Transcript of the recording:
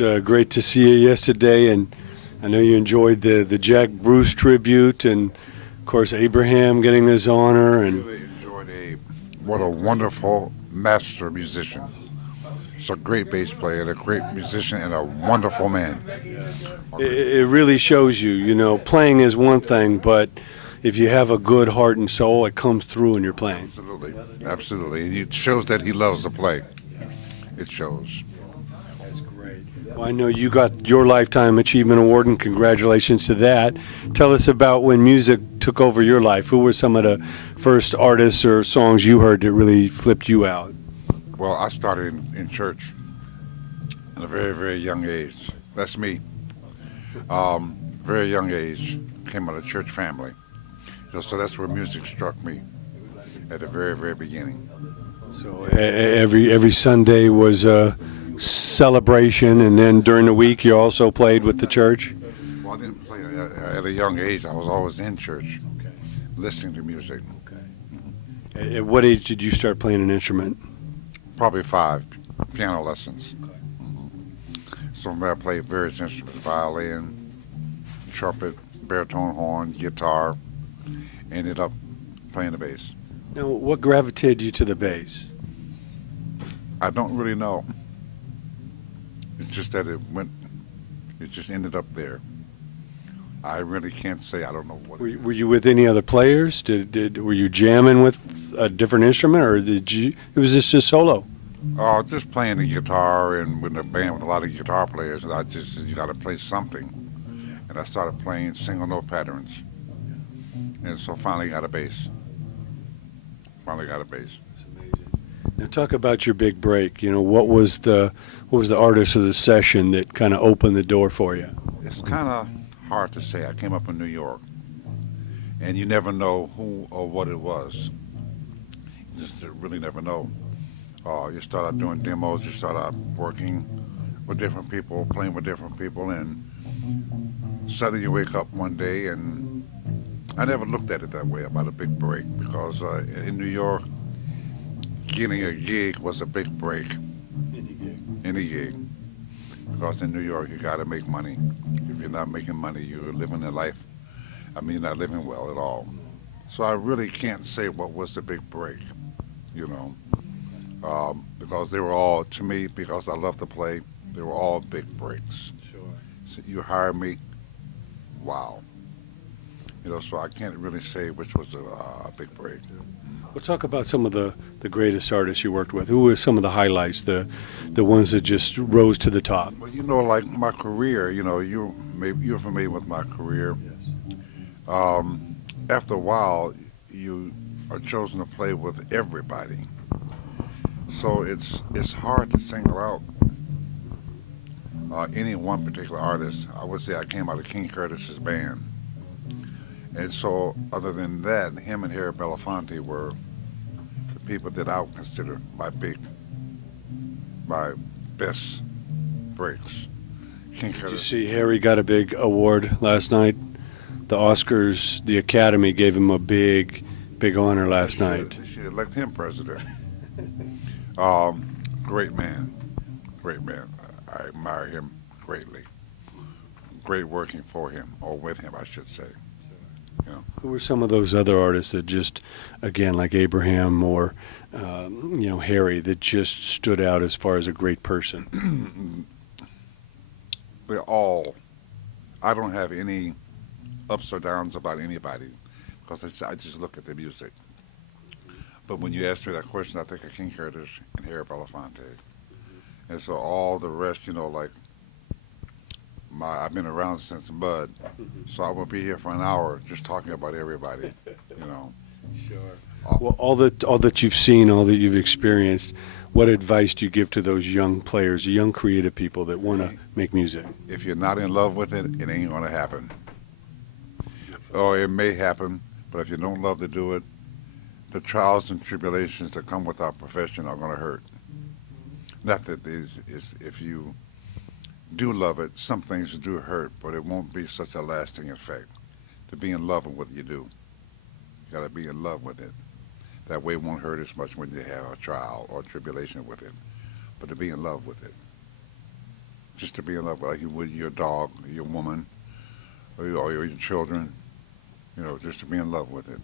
was great to see you yesterday, and I know you enjoyed the Jack Bruce tribute, and of course Abraham getting this honor. And Really enjoyed what a wonderful master musician. He's a great bass player, a great musician, and a wonderful man. it really shows you, playing is one thing, but if you have a good heart and soul, it comes through in your playing. Absolutely, absolutely. It shows that he loves to play. It shows. That's great. Well, I know you got your Lifetime Achievement Award, and congratulations to that. Tell us about when music took over your life. Who were some of the first artists or songs you heard that really flipped you out? Well, I started in church at a very, very young age. That's me. Very young age. Came out of a church family. So that's where music struck me at the very, very beginning. So every Sunday was a celebration, and then during the week you also played with the church? Well, I didn't play at a young age. I was always in church, listening to music. At what age did you start playing an instrument? Probably 5, piano lessons. So from there I played various instruments, violin, trumpet, baritone horn, guitar. Ended up playing the bass. Now, what gravitated you to the bass? I don't really know. It's just that it just ended up there. I really can't say. I don't know what. Were you with any other players? Were you jamming with a different instrument, or it was just solo? Just playing the guitar, and with a band with a lot of guitar players, and I just said, you got to play something. And I started playing single note patterns. And so finally got a bass. That's amazing. Now talk about your big break. What was the artist of the session that kind of opened the door for you? It's kind of hard to say. I came up in New York, and you never know who or what it was. You just really never know. You start out doing demos. You start out working with different people, playing with different people, and suddenly you wake up one day and I never looked at it that way about a big break, because in New York, getting a gig was a big break. Any gig. Because in New York, you got to make money. If you're not making money, you're living a life. You're not living well at all. So I really can't say what was the big break, because they were all, to me, because I love to play, they were all big breaks. Sure. So you hired me, wow. So I can't really say which was a big break. Well, talk about some of the greatest artists you worked with. Who were some of the highlights, the ones that just rose to the top? Well, like my career, you're familiar with my career. Yes. After a while, you are chosen to play with everybody. So it's hard to single out any one particular artist. I would say I came out of King Curtis's band. And so, other than that, him and Hera Belafonte were the people that I would consider my best breaks. Did you see Harry got a big award last night? The Oscars, the Academy gave him a big honor last night. They should elect him president. Great man. I admire him greatly. Great working for him, or with him, I should say. Who were some of those other artists that just, again, like Abraham or, Harry, that just stood out as far as a great person? They're all, I don't have any ups or downs about anybody, because I just look at the music. But when you ask me that question, I think of King Curtis and Hera Belafonte. And so all the rest, I've been around since Bud, so I will be here for an hour just talking about everybody, Sure. Well, all that you've seen, all that you've experienced, what advice do you give to those young players, young creative people that want to make music? If you're not in love with it, it ain't going to happen. Or it may happen, but if you don't love to do it, the trials and tribulations that come with our profession are going to hurt. Not that if you do love it, some things do hurt, but it won't be such a lasting effect. To be in love with what you do, you got to be in love with it. That way it won't hurt as much when you have a trial or tribulation with it, but to be in love with it. just to be in love with, like you would your dog, your woman, or your children. You know, just to be in love with it.